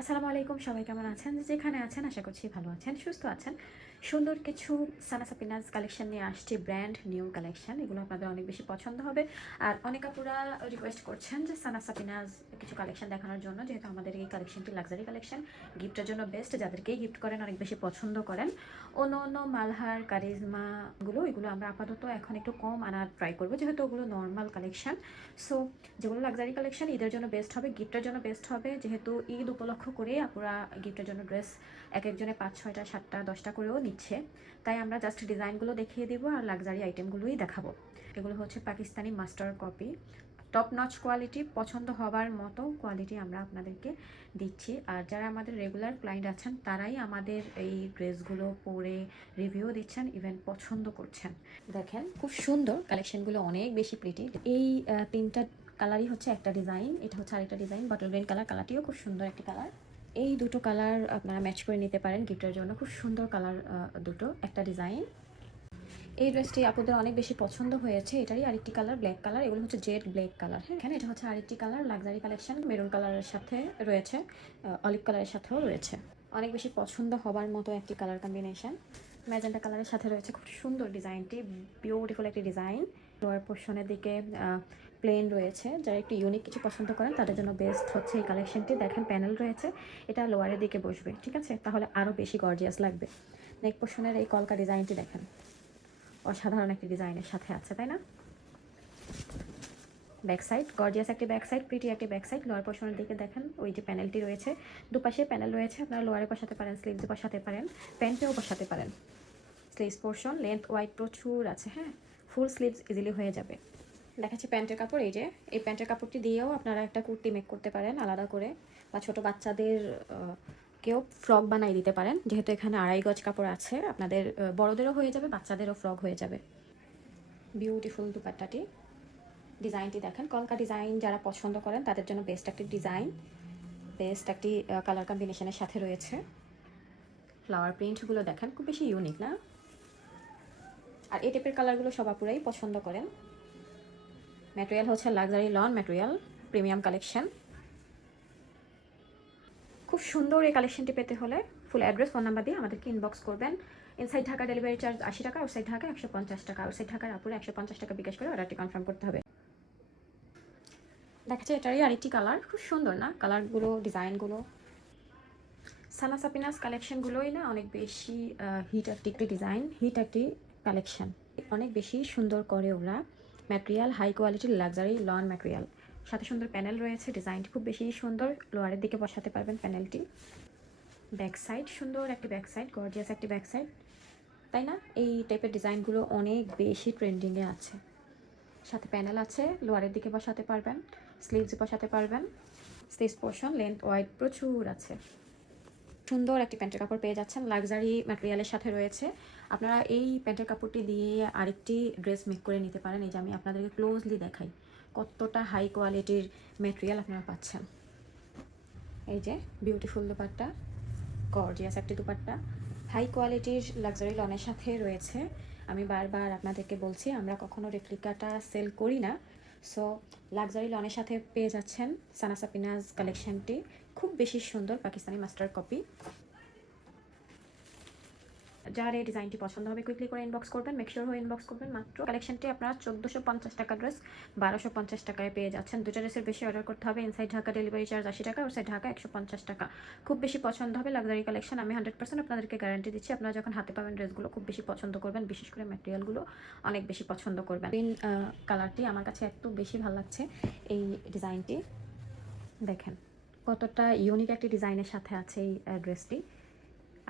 আসসালামু আলাইকুম, সবাই কেমন আছেন? যেখানে আছেন আশা করছি ভালো আছেন, সুস্থ আছেন। সুন্দর কিছু সানা সাপিনাজ কালেকশন নিয়ে আসছি, ব্র্যান্ড নিউ কালেকশন। এগুলো আপনাদের অনেক বেশি পছন্দ হবে। আর অনেক আপুরা রিকোয়েস্ট করছেন যে সানা সাপিনাজ কিছু কালেকশন দেখানোর জন্য, যেহেতু আমাদের এই কালেকশনটি লাক্সারি কালেকশন, গিফটের জন্য বেস্ট। যাদেরকেই গিফট করেন অনেক বেশি পছন্দ করেন। অন্য অন্য মালহার কারিজমাগুলো এগুলো আমরা আপাতত এখন একটু কম আনার ট্রাই করবো, যেহেতু ওগুলো নর্মাল কালেকশন। সো যেগুলো লাক্সারি কালেকশন ঈদের জন্য বেস্ট হবে, গিফটের জন্য বেস্ট হবে, যেহেতু ঈদ উপলক্ষ করে আপুরা গিফটের জন্য ড্রেস এক একজনে 5, 6টা, 7টা, 10টা করেও নিচ্ছে। তাই আমরা জাস্ট ডিজাইনগুলো দেখিয়ে দিব আর লাক্সারি আইটেমগুলোই দেখাবো। এগুলো হচ্ছে Pakistani master copy, top notch quality, পছন্দ হবার মতো কোয়ালিটি আমরা আপনাদেরকে দিচ্ছি। আর যারা আমাদের রেগুলার ক্লায়েন্ট আছেন তারাই আমাদের এই ড্রেসগুলো পরে রিভিউ দিচ্ছেন, ইভেন পছন্দ করছেন। দেখেন খুব সুন্দর কালেকশনগুলো, অনেক বেশি প্রিটি। এই তিনটা কালারই হচ্ছে একটা ডিজাইন, এটা হচ্ছে আরেকটা ডিজাইন, বটল গ্রিন কালার, কালারটিও খুব সুন্দর একটি কালার। এই দুটো কালার আপনারা ম্যাচ করে নিতে পারেন গিফটের জন্য, খুব সুন্দর কালার দুটো, একটা ডিজাইন। এই ড্রেসটি আপুদের অনেক বেশি পছন্দ হয়েছে। এটারই আরেকটি কালার ব্ল্যাক কালার, এগুলো হচ্ছে জেড ব্ল্যাক কালার। হ্যাঁ, এখানে এটা হচ্ছে আরেকটি কালার লাক্সারি কালেকশন, মেরুন কালারের সাথে রয়েছে, অলিভ কালারের সাথেও রয়েছে। অনেক বেশি পছন্দ হবার মতো একটি কালার কম্বিনেশন। ম্যাজেন্টা কালারের সাথে রয়েছে, খুব সুন্দর ডিজাইনটি, বিউটিফুল একটি ডিজাইন। লোয়ার পোর্শনের দিকে প্লেন রয়েছে। যারা একটু ইউনিক কিছু পছন্দ করেন তাদের জন্য বেস্ট হচ্ছে এই কালেকশনটি। দেখেন প্যানেল রয়েছে, এটা লোয়ারের দিকে বসবে, ঠিক আছে? তাহলে আরও বেশি গর্জিয়াস লাগবে। নেক পোর্শনের এই কলকা ডিজাইনটি দেখেন, অসাধারণ একটি ডিজাইনের সাথে আছে, তাই না? ব্যাক সাইড, গর্জিয়াস একটি ব্যাক সাইড, প্রিটি একটি ব্যাক সাইড। লোয়ার পোর্শনের দিকে দেখেন ওই যে প্যানেলটি রয়েছে, দুপাশে প্যানেল রয়েছে, আপনারা লোয়ারে বসাতে পারেন, স্লিভসে বসাতে পারেন, প্যান্টেও বসাতে পারেন। স্লিভস পোর্শন লেন্থ ওয়াইড প্রচুর আছে, হ্যাঁ, ফুল স্লিভস ইজিলি হয়ে যাবে। দেখাচ্ছি প্যান্টের কাপড়। এই যে এই প্যান্টের কাপড়টি দিয়েও আপনারা একটা কুর্তি মেক করতে পারেন আলাদা করে, বা ছোটো বাচ্চাদের কেউ ফ্রক বানাই দিতে পারেন, যেহেতু এখানে 2.5 গজ কাপড় আছে। আপনাদের বড়দেরও হয়ে যাবে, বাচ্চাদেরও ফ্রক হয়ে যাবে। বিউটিফুল দুপাট্টাটি, ডিজাইনটি দেখেন, কলকা ডিজাইন যারা পছন্দ করেন তাদের জন্য বেস্ট একটি ডিজাইন, বেস্ট একটি কালার কম্বিনেশনের সাথে রয়েছে। ফ্লাওয়ার প্রিন্টগুলো দেখেন, খুব বেশি ইউনিক না? আর এই টাইপের কালারগুলো সব আপুরাই পছন্দ করেন। ম্যাটেরিয়াল হচ্ছে luxury loan material, premium collection. খুব সুন্দর এই কালেকশনটি পেতে হলে ফুল অ্যাড্রেস, ফোন নাম্বার দিয়ে আমাদেরকে ইনবক্স করবেন। ইনসাইড ঢাকা ডেলিভারি চার্জ 80 টাকা, আউটসাইড ঢাকা 150 টাকা। আউটসাইড ঢাকার আপুরে 150 টাকা বিকাশ করে অর্ডারটি কনফার্ম করতে হবে। দেখাচ্ছে এটারই আরেকটি কালার, খুব সুন্দর না কালারগুলো, ডিজাইনগুলো? সানা সাপিনাস কালেকশনগুলোই না অনেক বেশি হিট একটি ডিজাইন, হিট একটি কালেকশন, অনেক বেশি সুন্দর করে ওরা। ম্যাটেরিয়াল হাই কোয়ালিটির লাক্সারি লন ম্যাটেরিয়াল, সাথে সুন্দর প্যানেল রয়েছে, ডিজাইনটি খুব বেশি সুন্দর। লোয়ারের দিকে বসাতে পারবেন প্যানেলটি। ব্যাক সাইড, সুন্দর একটি ব্যাক সাইড, গর্জিয়াস একটি ব্যাক সাইড, তাই না? এই টাইপের ডিজাইনগুলো অনেক বেশি ট্রেন্ডিংয়ে আছে। সাথে প্যানেল আছে, লোয়ারের দিকে বসাতে পারবেন, স্লিভস বসাতে পারবেন। স্লিভস পোর্শন লেন্থ ওয়াইড প্রচুর আছে। সুন্দর একটি প্যান্টের কাপড় পেয়ে যাচ্ছেন, লাক্সারি ম্যাটেরিয়ালের সাথে রয়েছে। আপনারা এই প্যান্টের কাপড়টি দিয়ে আরেকটি ড্রেস মেক করে নিতে পারেন। এই যে আমি আপনাদেরকে ক্লোজলি দেখাই কতটা হাই কোয়ালিটির ম্যাটেরিয়াল আপনারা পাচ্ছেন। এই যে বিউটিফুল দুপাট্টা, গর্জিয়াস একটি দুপাট্টা, হাই কোয়ালিটির লাক্সারি লনের সাথে রয়েছে। আমি বারবার আপনাদেরকে বলছি, আমরা কখনো রেপ্লিকাটা সেল করি না। সো লাক্সারি লনের সাথে পেয়ে যাচ্ছেন সানা সাপিনাজ কালেকশনটি, খুব বেশি সুন্দর পাকিস্তানি মাস্টার কপি। যার এই ডিজাইনটি পছন্দ হবে কুইকলি করে ইনবক্স করবেন, মেকশিওর হয়ে ইনবক্স করবেন। মাত্র কালেকশনটি আপনারা 1450 টাকা ড্রেস 1250 টাকায় পেয়ে যাচ্ছেন। দুটো ড্রেসের বেশি অর্ডার করতে হবে। ইনসাইড ঢাকা ডেলিভারি চার্জ 80 টাকা, আউটসাইড ঢাকা 150 টাকা। খুব বেশি পছন্দ হবে লাক্সারি কালেকশন, আমি 100% আপনাদেরকে গ্যারান্টি দিচ্ছি। আপনারা যখন হাতে পাবেন ড্রেসগুলো খুব বেশি পছন্দ করবেন, বিশেষ করে ম্যাটেরিয়ালগুলো অনেক বেশি পছন্দ করবেন। গ্রিন কালারটি আমার কাছে এত বেশি ভালো লাগছে। এই ডিজাইনটি দেখেন কতটা ইউনিক একটি ডিজাইনের সাথে আছে এই ড্রেসটি,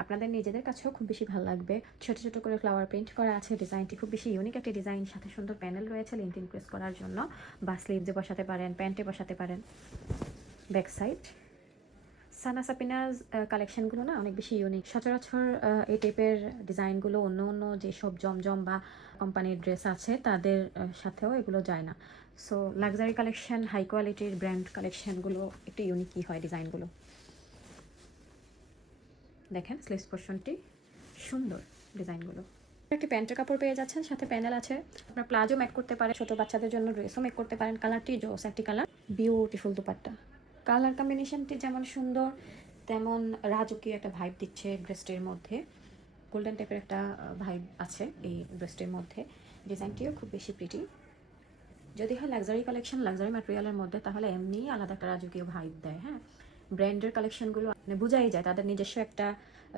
আপনাদের নিজেদের কাছেও খুব বেশি ভালো লাগবে। ছোট ছোট করে ফ্লাওয়ার প্রিন্ট করা আছে, ডিজাইনটি খুব বেশি ইউনিক একটি ডিজাইন, সাথে সুন্দর প্যানেল রয়েছে লেন্থ ইনক্রিজ করার জন্য, বা স্লিভসে বসাতে পারেন, প্যান্টে বসাতে পারেন। ব্যাক সাইড, সানা সাপিনাজ কালেকশনগুলো না অনেক বেশি ইউনিক। সচরাচর এই টাইপের ডিজাইনগুলো অন্য অন্য যেসব জমজম বা কোম্পানির ড্রেস আছে তাদের সাথেও এগুলো যায় না। সো লাক্সারি কালেকশন, হাই কোয়ালিটির ব্র্যান্ড কালেকশনগুলো একটু ইউনিকই হয় ডিজাইনগুলো। দেখেন স্লিভস পোর্শনটি সুন্দর, ডিজাইনগুলো। একটি প্যান্টের কাপড় পেয়ে যাচ্ছেন, সাথে প্যানেল আছে। আপনার প্লাজো মেক করতে পারেন, ছোটো বাচ্চাদের জন্য ড্রেসও মেক করতে পারেন। কালারটি জোস একটি কালার, বিউটিফুল দুপাট্টা। কালার কম্বিনেশনটি যেমন সুন্দর, তেমন রাজকীয় একটা ভাইব দিচ্ছে ড্রেসটির মধ্যে, গোল্ডেন টাইপের একটা ভাইব আছে এই ড্রেসটির মধ্যে। ডিজাইনটিও খুব বেশি প্রিটি। যদি হয় লাক্সারি কালেকশন, লাক্সারি ম্যাটেরিয়ালের মধ্যে, তাহলে এমনিই আলাদা একটা রাজকীয় ভাইব দেয়। হ্যাঁ, ব্র্যান্ডের কালেকশনগুলো মানে বোঝাই যায় তাদের নিজস্ব একটা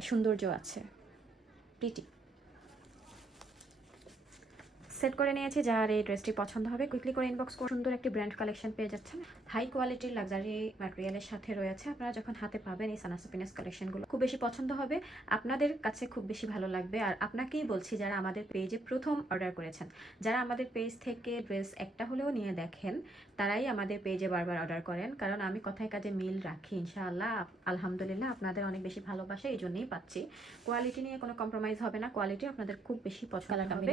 সৌন্দর্য আছে, প্রিটি। সেট করে নিয়েছি, যার এই ড্রেসটি পছন্দ হবে কুইকলি করে ইনবক্স করে সুন্দর একটি ব্র্যান্ড কালেকশন পেয়ে যাচ্ছেন। হাই কোয়ালিটির লাক্সারি ম্যাটেরিয়ালের সাথে রয়েছে। আপনারা যখন হাতে পাবেন এই সানাস হ্যাপিনেস কালেকশনগুলো খুব বেশি পছন্দ হবে, আপনাদের কাছে খুব বেশি ভালো লাগবে। আর আপনাকেই বলছি, যারা আমাদের পেজে প্রথম অর্ডার করেছেন, যারা আমাদের পেজ থেকে ড্রেস একটা হলেও নিয়ে দেখেন, তারাই আমাদের পেজে বারবার অর্ডার করেন। কারণ আমি কথায় কাজে মিল রাখি ইনশাআল্লাহ। আলহামদুলিল্লাহ আপনাদের অনেক বেশি ভালোবাসা এই জন্যই পাচ্ছি। কোয়ালিটি নিয়ে কোনো কম্প্রোমাইজ হবে না, কোয়ালিটি আপনাদের খুব বেশি পছন্দ হবে।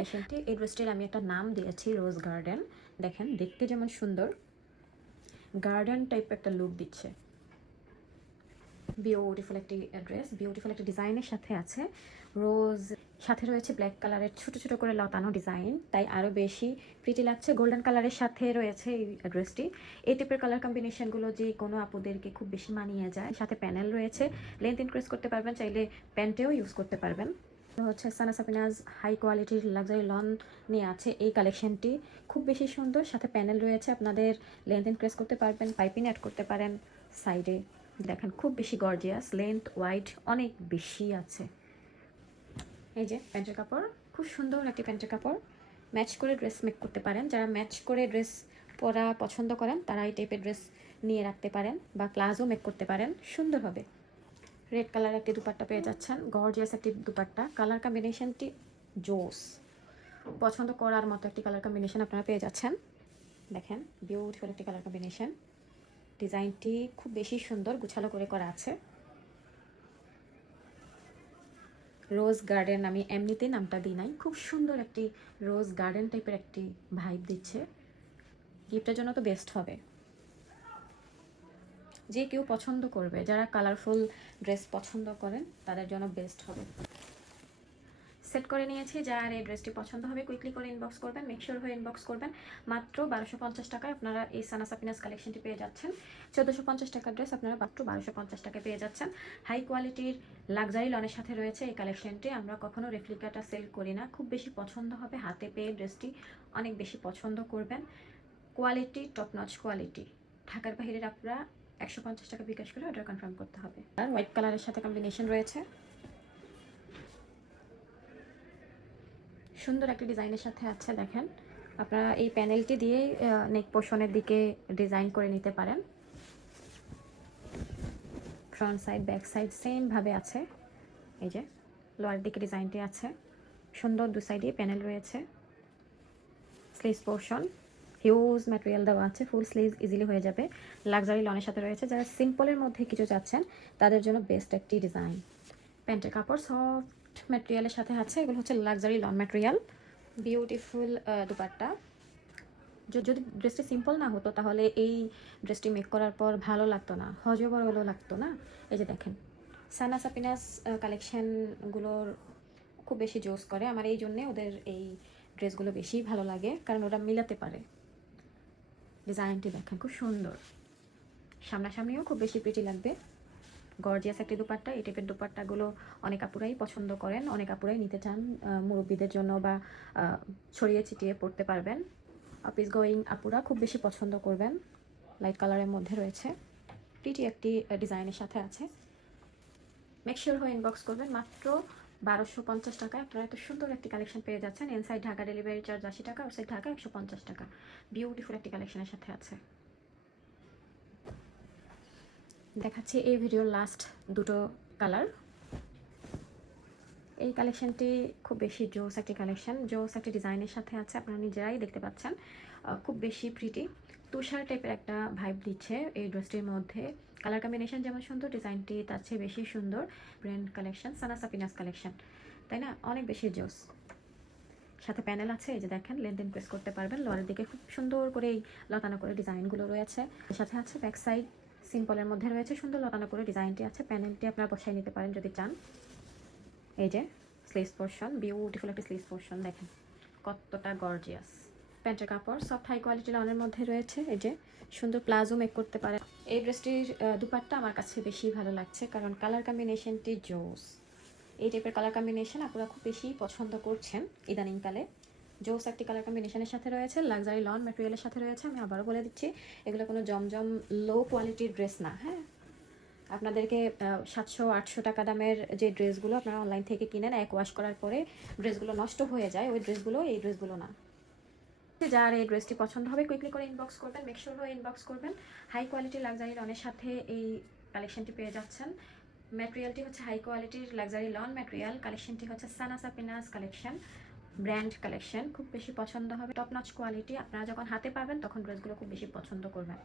এই ড্রেসটির আমি একটা নাম দিয়েছি রোজ গার্ডেন। দেখেন দেখতে যেমন সুন্দর, গার্ডেন টাইপ একটা লুক দিচ্ছে। বিউটিফুল একটি ড্রেস, বিউটিফুল একটি ডিজাইনের সাথে আছে রোজ, সাথে রয়েছে ব্ল্যাক কালারের ছোট ছোট করে লতানো ডিজাইন, তাই আরও বেশি প্রিটি লাগছে। গোল্ডেন কালারের সাথে রয়েছে এই ড্রেসটি। এই টাইপের কালার কম্বিনেশনগুলো যে কোনো আপুদেরকে খুব বেশি মানিয়ে যায়। সাথে প্যানেল রয়েছে, লেন্থ ইনক্রিজ করতে পারবেন, চাইলে প্যান্টেও ইউজ করতে পারবেন। হচ্ছে সানাস হ্যাপিনেস হাই কোয়ালিটির লাক্সারি লন নিয়ে আছে এই কালেকশনটি, খুব বেশি সুন্দর। সাথে প্যানেল রয়েছে, আপনাদের লেন্থ ইনক্রিজ করতে পারবেন, পাইপিং অ্যাড করতে পারেন সাইডে। দেখেন খুব বেশি গর্জিয়াস, লেন্থ ওয়াইড অনেক বেশি আছে। এই যে প্যান্টের কাপড়, খুব সুন্দর একটি প্যান্টের কাপড়। ম্যাচ করে ড্রেস মেক করতে পারেন, যারা ম্যাচ করে ড্রেস পরা পছন্দ করেন তারা এই টাইপের ড্রেস নিয়ে রাখতে পারেন, বা প্লাজো মেক করতে পারেন, সুন্দর হবে। রেড কালার একটি দুপাট্টা পেয়ে যাচ্ছেন, গর্জিয়াস একটি দুপাট্টা। কালার কম্বিনেশনটি জোস, পছন্দ করার মতো একটি কালার কম্বিনেশন আপনারা পেয়ে যাচ্ছেন। দেখেন বিউটিফুল একটি কালার কম্বিনেশন, ডিজাইনটি খুব বেশি সুন্দর, গুছালো করে করা আছে। রোজ গার্ডেন আমি এমনিতেই নামটা দিই নাই, খুব সুন্দর একটি রোজ গার্ডেন টাইপের একটি ভাইব দিচ্ছে। গিফটের জন্য তো বেস্ট হবে, যে কেউ পছন্দ করবে, যারা কালারফুল ড্রেস পছন্দ করেন তাদের জন্য বেস্ট হবে। সেট করে নিয়েছি, যার এই ড্রেসটি পছন্দ হবে কুইকলি করে ইনবক্স করবেন, মেকশিওর হয়ে ইনবক্স করবেন। মাত্র 1250 টাকায় আপনারা এই সানাস হ্যাপিনেস কালেকশনটি পেয়ে যাচ্ছেন। 1450 টাকার ড্রেস আপনারা মাত্র 1250 টাকায় পেয়ে যাচ্ছেন। হাই কোয়ালিটির লাক্সারি লনের সাথে রয়েছে এই কালেকশনটি। আমরা কখনো রেপ্লিকাটা সেল করি না, খুব বেশি পছন্দ হবে, হাতে পেয়ে ড্রেসটি অনেক বেশি পছন্দ করবেন। Quality top notch quality. ঢাকার বাইরের আপনারা 150 টাকা বিকাশ করে অর্ডার কনফার্ম করতে হবে। আর হোয়াইট কালারের সাথে কম্বিনেশন রয়েছে, সুন্দর একটা ডিজাইনের সাথে আছে। দেখেন আপনারা এই প্যানেলটি দিয়ে নেক পোর্শনের দিকে ডিজাইন করে নিতে পারেন। Front side back side same ভাবে আছে। এই যে লোয়ার দিকে ডিজাইনটি আছে, সুন্দর দু সাইডে প্যানেল রয়েছে। স্লিভস পোর্শন হিউজ ম্যাটেরিয়াল দেওয়া আছে, ফুল স্লিভস ইজিলি হয়ে যাবে। লাক্সারি লনের সাথে রয়েছে, যারা সিম্পলের মধ্যে কিছু চাচ্ছেন তাদের জন্য বেস্ট একটি ডিজাইন। প্যান্টের কাপড় সফট ম্যাটেরিয়ালের সাথে আছে, এগুলো হচ্ছে luxury loan material. Beautiful dupatta. যদি ড্রেসটি সিম্পল না হতো তাহলে এই ড্রেসটি মেক করার পর ভালো লাগতো না, হজবরলও লাগতো না। এই যে দেখেন সানাস হ্যাপিনেস কালেকশানগুলোর খুব বেশি জোস করে আমার, এই জন্যে ওদের এই ড্রেসগুলো বেশি ভালো লাগে, কারণ ওরা মিলাতে পারে। ডিজাইনটি দেখেন খুব সুন্দর, সামনাসামনিও খুব বেশি প্রিটি লাগবে। গর্জিয়াস একটি দুপাট্টা। এই টাইপের দুপাট্টাগুলো অনেক আপুরাই পছন্দ করেন, অনেক আপুরাই নিতে চান মুরব্বীদের জন্য, বা ছড়িয়ে ছিটিয়ে পড়তে পারবেন। অফিস গোয়িং আপুরা খুব বেশি পছন্দ করবেন। লাইট কালারের মধ্যে রয়েছে, প্রিটি একটি ডিজাইনের সাথে আছে। মেকশিওর হয়ে ইনবক্স করবেন। মাত্র 1250 টাকায় আপনারা এত সুন্দর একটি কালেকশন পেয়ে যাচ্ছেন। ইনসাইড ঢাকা ডেলিভারি চার্জ 80 টাকা, আউটসাইড ঢাকা 150 টাকা। বিউটিফুল একটি কালেকশনের সাথে আছে। দেখাচ্ছি এই ভিডিওর লাস্ট দুটো কালার। এই কালেকশনটি খুব বেশি জোস একটি কালেকশন, জোস একটি ডিজাইনের সাথে আছে, আপনারা নিজেরাই দেখতে পাচ্ছেন। খুব বেশি প্রিটি তুষার টাইপের একটা ভাইব দিচ্ছে এই ড্রেসটির মধ্যে। কালার কম্বিনেশন যেমন সুন্দর, ডিজাইনটি তার চেয়ে বেশি সুন্দর। Brand collection, Sana's happiness collection, তাই না? অনেক বেশি জোস। সাথে প্যানেল আছে, এই যে দেখেন লেন্থ ইনক্রিজ করতে পারবেন। লোয়ারের দিকে খুব সুন্দর করে এই লতানো করে ডিজাইনগুলো রয়েছে। এর সাথে আছে ব্যাক সাইড সিম্পলের মধ্যে রয়েছে, সুন্দর লতানো করে ডিজাইনটি আছে। প্যানেলটি আপনারা বসাই নিতে পারেন যদি চান। এই যে স্লিভস পোর্শন, বিউটিফুল একটা স্লিভস পোর্শন, দেখেন কতটা গর্জিয়াস। প্যান্টের কাপড় সফট হাই কোয়ালিটি লনের মধ্যে রয়েছে। এই যে সুন্দর প্লাজো মেক করতে পারে। এই ড্রেসটির দুপাট্টা আমার কাছে বেশি ভালো লাগছে, কারণ কালার কম্বিনেশনটি জোস। এই টাইপের কালার কম্বিনেশন আপনারা খুব বেশি পছন্দ করছেন ইদানিংকালে। জোস একটি কালার কম্বিনেশনের সাথে রয়েছে, লাক্সারি লন ম্যাটেরিয়ালের সাথে রয়েছে। আমি আবারও বলে দিচ্ছি, এগুলো কোনো জমজম লো কোয়ালিটির ড্রেস না। হ্যাঁ, আপনাদেরকে 700-800 টাকা দামের যে ড্রেসগুলো আপনারা অনলাইন থেকে কিনেন, এক ওয়াশ করার পরে ড্রেসগুলো নষ্ট হয়ে যায়, ওই ড্রেসগুলো এই ড্রেসগুলো না। যার এই ড্রেসটি পছন্দ হবে কুইকলি করে ইনবক্স করবেন, মেক শিওর হয়ে ইনবক্স করবেন। হাই কোয়ালিটির লাক্সারি লনের সাথে এই কালেকশনটি পেয়ে যাচ্ছেন। ম্যাটেরিয়ালটি হচ্ছে হাই কোয়ালিটির লাক্সারি লন ম্যাটেরিয়াল। কালেকশনটি হচ্ছে Sana Safinaz collection, brand collection. খুব বেশি পছন্দ হবে, টপ নচ কোয়ালিটি। আপনারা যখন হাতে পাবেন তখন ড্রেসগুলো খুব বেশি পছন্দ করবেন।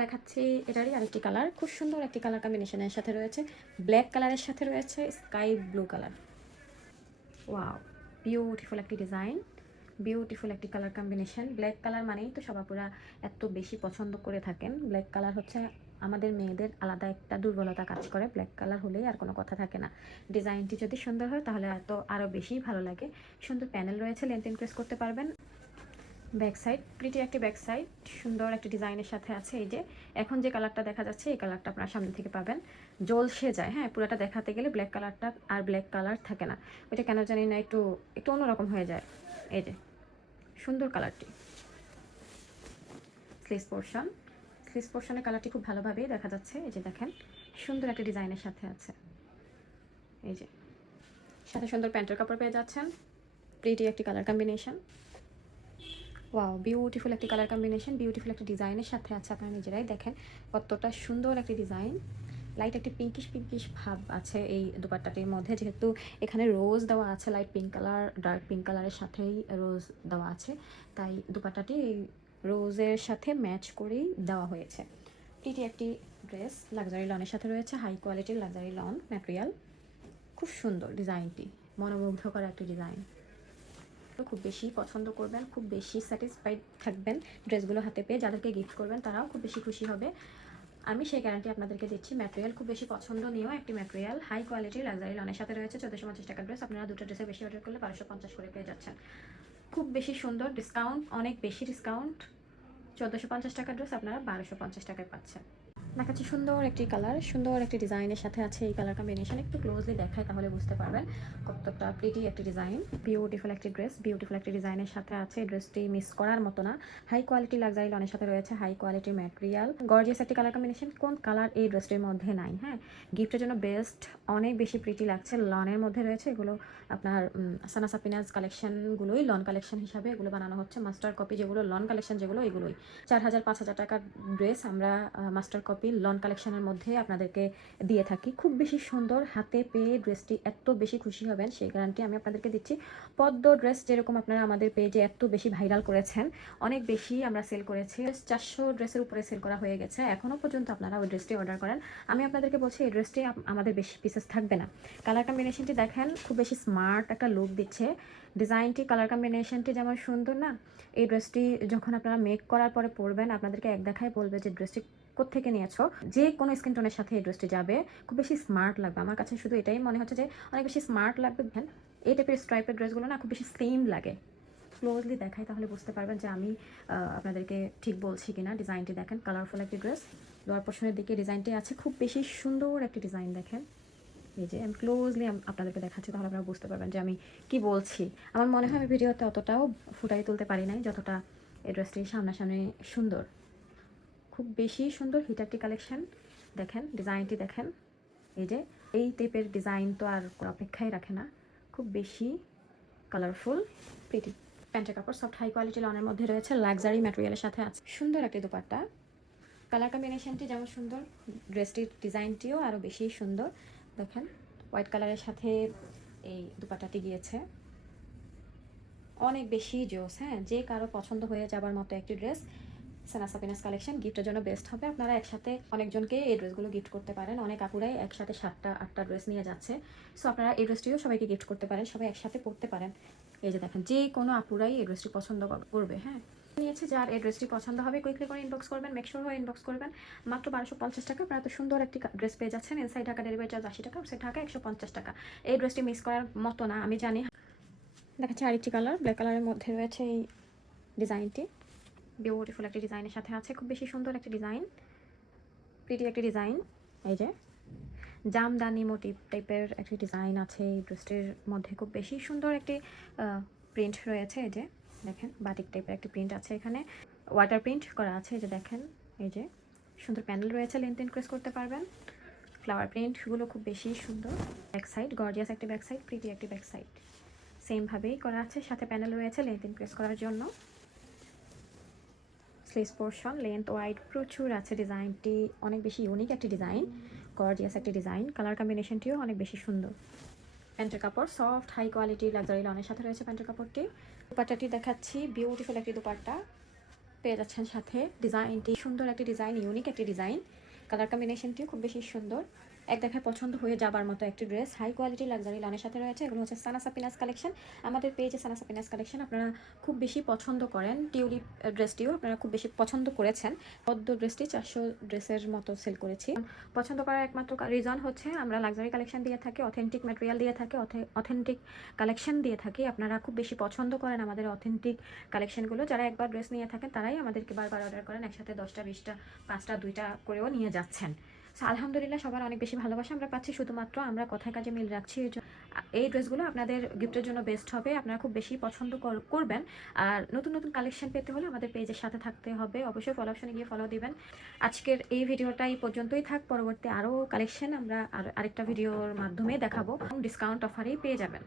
দেখাচ্ছি এটারই আরেকটি কালার, খুব সুন্দর একটি কালার কম্বিনেশনের সাথে রয়েছে। ব্ল্যাক কালারের সাথে রয়েছে sky blue colour. Wow, beautiful একটি ডিজাইন, বিউটিফুল একটি কালার কম্বিনেশন। ব্ল্যাক কালার মানেই তো সবাপুরা এত বেশি পছন্দ করে থাকেন। ব্ল্যাক কালার হচ্ছে আমাদের মেয়েদের আলাদা একটা দুর্বলতা কাজ করে, ব্ল্যাক কালার হলেই আর কোনো কথা থাকে না। ডিজাইনটি যদি সুন্দর হয় তাহলে তো আরও বেশি ভালো লাগে। সুন্দর প্যানেল রয়েছে, লেন্থ ইনক্রিজ করতে পারবেন। ব্যাক সাইড, প্রিটি একটি ব্যাক সাইড, সুন্দর একটি ডিজাইনের সাথে আছে। এই যে এখন যে কালারটা দেখা যাচ্ছে, এই কালারটা আপনার সামনে থেকে পাবেন, জলসে যায়। হ্যাঁ, পুরোটা দেখাতে গেলে ব্ল্যাক কালারটা আর ব্ল্যাক কালার থাকে না, ওইটা কেন জানি না একটু একটু অন্যরকম হয়ে যায়। এই যে সুন্দর কালারটি, স্লিভস পোর্শন, স্লিভস পোর্শনের কালারটি খুব ভালোভাবেই দেখা যাচ্ছে। এই যে দেখেন, সুন্দর একটা ডিজাইনের সাথে আছে। এই যে সাথে সুন্দর প্যান্টের কাপড় পেয়ে যাচ্ছেন, প্রিটি একটি কালার কম্বিনেশন। ওয়াও, বিউটিফুল একটি কালার কম্বিনেশন, বিউটিফুল একটি ডিজাইনের সাথে আছে। আপনারা নিজেরাই দেখেন কতটা সুন্দর একটি ডিজাইন। লাইট একটি পিঙ্কিশ পিঙ্কিশ ভাব আছে এই দুপাট্টাটির মধ্যে, যেহেতু এখানে রোজ দেওয়া আছে, light pink colour dark pink কালারের সাথেই রোজ দেওয়া আছে, তাই দুপাট্টাটি এই রোজের সাথে ম্যাচ করেই দেওয়া হয়েছে। এটি একটি ড্রেস লাক্সারি লনের সাথে রয়েছে, হাই কোয়ালিটির লাক্সারি লন ম্যাটেরিয়াল। খুব সুন্দর ডিজাইনটি, মনোমুগ্ধকর একটি ডিজাইন। খুব বেশি পছন্দ করবেন, খুব বেশি স্যাটিসফাইড থাকবেন ড্রেসগুলো হাতে পেয়ে। যাদেরকে গিফট করবেন তারাও খুব বেশি খুশি হবে, আমি সেই গ্যারান্টি আপনাদেরকে দিচ্ছি। ম্যাটেরিয়াল খুব বেশি পছন্দনীয় একটি ম্যাটেরিয়াল, হাই কোয়ালিটির লাক্সারি লনের সাথে রয়েছে। 1450 টাকা ড্রেস, আপনারা দুটো ড্রেসের বেশি অর্ডার করলে 1250 করে পেয়ে যাচ্ছেন। খুব বেশি সুন্দর ডিসকাউন্ট, অনেক বেশি ডিসকাউন্ট। 1450 টাকা ড্রেস আপনারা 1250 টাকায় পাচ্ছেন। দেখাচ্ছি সুন্দর একটি কালার, সুন্দর একটি ডিজাইনের সাথে আছে এই কালার কম্বিনেশন। একটু ক্লোজলি দেখায় তাহলে বুঝতে পারবেন কতটা প্রিটি একটি ডিজাইন। বিউটিফুল একটি ড্রেস, বিউটিফুল একটি ডিজাইনের সাথে আছে। এই ড্রেসটি মিস করার মতো না। হাই কোয়ালিটি লাক্সারি লনের সাথে রয়েছে, হাই কোয়ালিটির ম্যাটেরিয়াল, গর্জিয়াস একটি কালার কম্বিনেশন। কোন কালার এই ড্রেসটির মধ্যে নাই? হ্যাঁ, গিফটের জন্য বেস্ট, অনেক বেশি প্রিটি লাগছে। লনের মধ্যে রয়েছে, এগুলো আপনার সানা সাপিনাস কালেকশনগুলোই লন কালেকশন হিসাবে এগুলো বানানো হচ্ছে। মাস্টার কপি যেগুলো লন কালেকশন, যেগুলো এগুলোই 4000-5000 টাকার ড্রেস আমরা মাস্টার কপি লন কালেকশনের মধ্যে আপনাদেরকে দিয়ে থাকি। খুব বেশি সুন্দর, হাতে পেয়ে ড্রেসটি এত বেশি খুশি হবেন সেই গ্যারান্টি আমি আপনাদেরকে দিচ্ছি। পদ্ম ড্রেস যেরকম আপনারা আমাদের পেজে এত বেশি ভাইরাল করেছেন, অনেক বেশি আমরা সেল করেছি, 400 ড্রেসের উপরে সেল করা হয়ে গেছে। এখনও পর্যন্ত আপনারা ওই ড্রেসটি অর্ডার করেন। আমি আপনাদেরকে বলছি এই ড্রেসটি আমাদের বেশি পিসেস থাকবে না। কালার কম্বিনেশনটি দেখেন, খুব বেশি স্মার্ট একটা লুক দিচ্ছে। ডিজাইনটি, কালার কম্বিনেশনটি যেমন সুন্দর না, এই ড্রেসটি যখন আপনারা মেক করার পরে পরবেন আপনাদেরকে এক দেখায় বলবে যে ড্রেসটি কোত্থেকে নিয়েছো। যে কোনো স্কিন টোনের সাথে এই ড্রেসটি যাবে, খুব বেশি স্মার্ট লাগবে। আমার কাছে শুধু এটাই মনে হচ্ছে যে অনেক বেশি স্মার্ট লাগবে। এই টাইপের স্ট্রাইপের ড্রেসগুলো না খুব বেশি স্লিম লাগে। ক্লোজলি দেখাই তাহলে বুঝতে পারবেন যে আমি আপনাদেরকে ঠিক বলছি কিনা। ডিজাইনটি দেখেন, কালারফুল একটি ড্রেস, লোয়ার পোর্শনের দিকে ডিজাইনটি আছে, খুব বেশি সুন্দর একটি ডিজাইন। দেখেন, এই যে আমি ক্লোজলি আপনাদেরকে দেখাচ্ছি তাহলে আপনারা বুঝতে পারবেন যে আমি কি বলছি। আমার মনে হয় আমি ভিডিওতে অতটাও ফুটাই তুলতে পারি নাই যতটা এই ড্রেসটি সামনাসামনি সুন্দর। খুব বেশি সুন্দর হিট একটি কালেকশন। দেখেন ডিজাইনটি দেখেন, এই যে এই টাইপের ডিজাইন তো আর কোনো অপেক্ষাই রাখে না। খুব বেশি কালারফুল, প্রিটি। প্যান্টের কাপড় সফট হাই কোয়ালিটি লনের মধ্যে রয়েছে, লাক্সারি ম্যাটেরিয়ালের সাথে আছে। সুন্দর একটি দুপাট্টা, কালার কম্বিনেশনটি যেমন সুন্দর, ড্রেসটির ডিজাইনটিও আরও বেশি সুন্দর। দেখেন হোয়াইট কালারের সাথে এই দুপাট্টাটি গিয়েছে, অনেক বেশি জোস। হ্যাঁ, যে কারো পছন্দ হয়ে যাবার মতো একটি ড্রেস। সানা সাপিনাস কালেকশন গিফটের জন্য বেস্ট হবে। আপনারা একসাথে অনেকজনকে এই ড্রেসগুলো গিফট করতে পারেন। অনেক আপুরাই একসাথে 7টা-8টা ড্রেস নিয়ে যাচ্ছে, সো আপনারা এই ড্রেসটিও সবাইকে গিফট করতে পারেন, সবাই একসাথে পরতে পারেন। এই যে দেখেন, যে কোনো আপুরাই এই ড্রেসটি পছন্দ করবে। হ্যাঁ, নিয়েছে, যার এই ড্রেসটি পছন্দ হবে কুইকলি করে ইনবক্স করবেন, মেক শিওর হয়ে ইনবক্স করবেন। মাত্র 1250 টাকা আপনারা তো সুন্দর একটি ড্রেস পেয়ে যাচ্ছেন। ইনসাইড ঢাকা ডেলিভারি চার্জ 80 টাকা, আউটসাইড ঢাকা 150 টাকা। এই ড্রেসটি মিস করার মতো না, আমি জানি। দেখাচ্ছি আরেকটি কালার, ব্ল্যাক কালারের মধ্যে রয়েছে এই ডিজাইনটি বিউটিফুল একটা ডিজাইনের সাথে আছে, খুব বেশি সুন্দর একটা ডিজাইন, প্রিটি একটা ডিজাইন। এই যে জামদানি মোটিভ টাইপের একটি ডিজাইন আছে এই ড্রেসটির মধ্যে, খুব বেশি সুন্দর একটি প্রিন্ট রয়েছে। এই যে দেখেন বাটিক টাইপের একটি প্রিন্ট আছে, এখানে ওয়াটার প্রিন্ট করা আছে। এই যে দেখেন, এই যে সুন্দর প্যানেল রয়েছে, লেন্থ ইনক্রিজ করতে পারবেন। ফ্লাওয়ার প্রিন্টগুলো খুব বেশি সুন্দর। ব্যাক সাইড গর্জিয়াস একটি ব্যাক সাইড, প্রিটি একটি ব্যাক সাইড, সেমভাবেই করা আছে, সাথে প্যানেল রয়েছে লেন্থ ইনক্রিজ করার জন্য। স্লিভস পোর্শন লেন্থ ওয়াইড প্রচুর আছে, ডিজাইনটি অনেক বেশি ইউনিক একটি ডিজাইন, গর্জিয়াস একটি ডিজাইন, কালার কম্বিনেশনটিও অনেক বেশি সুন্দর। প্যান্টের কাপড় সফট হাই কোয়ালিটি লাক্সারি লনের সাথে রয়েছে প্যান্টের কাপড়টি। দুপাট্টাটি দেখাচ্ছি, বিউটিফুল একটি দুপাট্টা পেয়ে যাচ্ছেন সাথে। ডিজাইনটি সুন্দর একটি ডিজাইন, ইউনিক একটি ডিজাইন, কালার কম্বিনেশনটিও খুব বেশি সুন্দর, এক দেখায় পছন্দ হয়ে যাবার মতো একটি ড্রেস, হাই কোয়ালিটি লাক্সারি লনের সাথে রয়েছে। এগুলো হচ্ছে সানা সাপিনাস কালেকশন, আমাদের পেজে সানা সাপিনাস কালেকশন আপনারা খুব বেশি পছন্দ করেন। টিউলিপ ড্রেসটিও আপনারা খুব বেশি পছন্দ করেছেন। পদ্ম ড্রেসটি 400 ড্রেসের মতো সেল করেছি। পছন্দ করার একমাত্র রিজন হচ্ছে আমরা লাক্সারি কালেকশন দিয়ে থাকি, অথেন্টিক ম্যাটেরিয়াল দিয়ে থাকি, অথেন্টিক কালেকশন দিয়ে থাকি। আপনারা খুব বেশি পছন্দ করেন আমাদের অথেন্টিক কালেকশনগুলো। যারা একবার ড্রেস নিয়ে থাকেন তারাই আমাদেরকে বারবার অর্ডার করেন, একসাথে 10টা 20টা 5টা 2টা করেও নিয়ে যাচ্ছেন। সো আলহামদুলিল্লাহ সবার অনেক বেশি ভালোবাসা আমরা পাচ্ছি, শুধুমাত্র আমরা কথায় কাজে মিল রাখছি। এই ড্রেসগুলো আপনাদের গিফটের জন্য বেস্ট হবে, আপনারা খুব বেশি পছন্দ করবেন। আর নতুন নতুন কালেকশন পেতে হলে আমাদের পেজের সাথে থাকতে হবে, অবশ্যই ফলো অপশনে গিয়ে ফলো দিবেন। আজকের এই ভিডিওটা এই পর্যন্তই থাক, পরবর্তী আরও কালেকশন আমরা আরেকটা ভিডিওর মাধ্যমে দেখাবো, ডিসকাউন্ট অফারেই পেয়ে যাবেন।